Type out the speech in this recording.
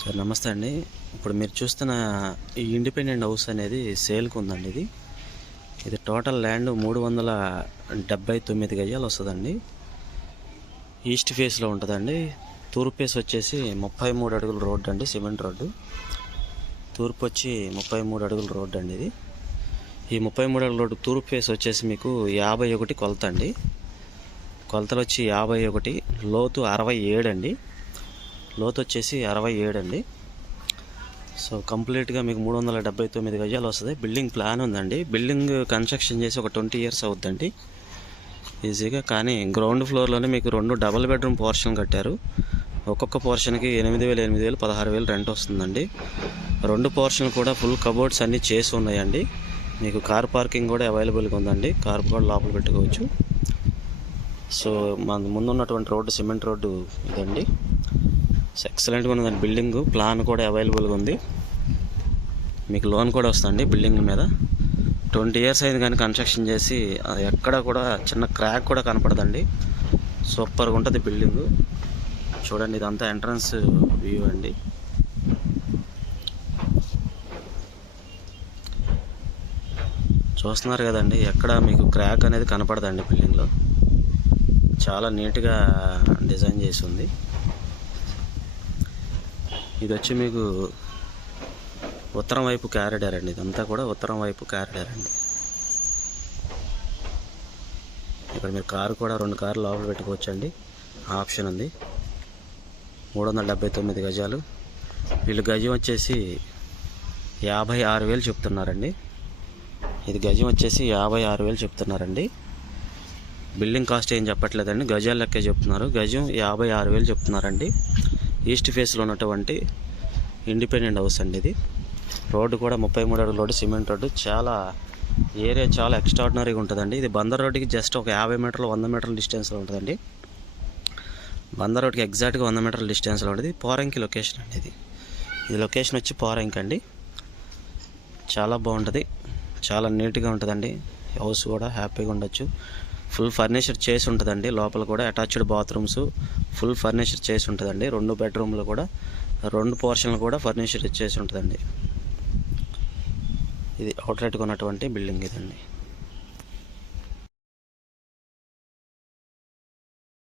Sir నమస్తే అండి. ఇప్పుడు మీరు చూస్తున్న ఈ ఇండిపెండెంట్ హౌస్ అనేది సేల్కి ఉందండి. ఇది టోటల్ ల్యాండ్ 379 గజాలు వస్తుందండి. ఈస్ట్ ఫేస్లో ఉంటుందండి. తూర్పు ఫేస్ వచ్చేసి 33 అడుగుల రోడ్డు అండి, సిమెంట్ రోడ్డు. తూర్పు వచ్చి 33 అడుగుల రోడ్డు అండి. ఈ 33 అడుగుల రోడ్డు తూర్పు ఫేస్ వచ్చేసి మీకు 51 కొలత అండి. కొలతలు వచ్చి 51, లోతు 67 అండి. లోతు వచ్చేసి 67 అండి. సో కంప్లీట్గా మీకు 379 గజాలు వస్తుంది. బిల్డింగ్ ప్లాన్ ఉందండి. బిల్డింగ్ కన్స్ట్రక్షన్ చేసి ఒక 20 ఇయర్స్ అవుద్దండి ఈజీగా. కానీ గ్రౌండ్ ఫ్లోర్లోనే మీకు 2 డబుల్ బెడ్రూమ్ పోర్షన్ కట్టారు. ఒక్కొక్క పోర్షన్కి 8,000, 8,000, 16,000 రెంట్ వస్తుందండి. 2 పోర్షన్లు కూడా ఫుల్ కబోర్డ్స్ అన్నీ చేసి ఉన్నాయండి. మీకు కార్ పార్కింగ్ కూడా అవైలబుల్గా ఉందండి. కార్ కూడా లోపల పెట్టుకోవచ్చు. సో మన ముందున్నటువంటి రోడ్డు సిమెంట్ రోడ్డు ఇదండి. ఎక్సలెంట్గా ఉందండి. బిల్డింగ్ ప్లాన్ కూడా అవైలబుల్గా ఉంది. మీకు లోన్ కూడా వస్తుందండి బిల్డింగ్ మీద. 20 ఇయర్స్ అయింది కానీ కన్స్ట్రక్షన్ చేసి ఎక్కడ కూడా చిన్న క్రాక్ కూడా కనపడదండి. సూపర్గా ఉంటుంది బిల్డింగు. చూడండి, ఇదంతా ఎంట్రన్స్ వ్యూ అండి. చూస్తున్నారు కదండి, ఎక్కడ మీకు క్రాక్ అనేది కనపడదండి బిల్డింగ్లో. చాలా నీట్గా డిజైన్ చేసి ఉంది. ఇది వచ్చి మీకు ఉత్తరం వైపు క్యారిడార్ అండి. ఇదంతా కూడా ఉత్తరం వైపు క్యారిడార్ అండి. ఇక్కడ మీరు కారు కూడా 2 కార్లు లోపల పెట్టుకోవచ్చు అండి. ఆప్షన్ ఉంది. 379 గజాలు. వీళ్ళు గజం వచ్చేసి 56,000 చెప్తున్నారండి. ఇది గజం వచ్చేసి 56,000 చెప్తున్నారండి. బిల్డింగ్ కాస్ట్ ఏం చెప్పట్లేదండి, గజాల లెక్కే చెప్తున్నారు. గజం 56,000 చెప్తున్నారండి. ఈస్ట్ ఫేస్లో ఉన్నటువంటి ఇండిపెండెంట్ హౌస్ అండి ఇది. రోడ్డు కూడా 33 అడుగుల రోడ్డు, సిమెంట్ రోడ్డు. చాలా ఏరియా చాలా ఎక్స్ట్రాడినరీగా ఉంటుందండి. ఇది బందర్ రోడ్డుకి జస్ట్ ఒక 50 మీటర్లు, 100 మీటర్ల డిస్టెన్స్లో ఉంటుందండి. బందర్ రోడ్డుకి ఎగ్జాక్ట్గా 100 మీటర్ల డిస్టెన్స్లో ఉంటుంది. పోరంకి లొకేషన్ అండి ఇది. ఇది లొకేషన్ వచ్చి పోరంకి అండి. చాలా బాగుంటుంది, చాలా నీట్గా ఉంటుందండి. హౌస్ కూడా హ్యాపీగా ఉండొచ్చు. ఫుల్ ఫర్నిచర్ చేసి ఉంటుందండి. లోపల కూడా అటాచ్డ్ బాత్రూమ్స్, ఫుల్ ఫర్నిచర్ చేసి ఉంటుందండి. 2 బెడ్రూమ్లు కూడా, 2 పోర్షన్లు కూడా ఫర్నిచర్ చేసి ఉంటుందండి. ఇది అవుట్లెట్గా ఉన్నటువంటి బిల్డింగ్ ఇదండి.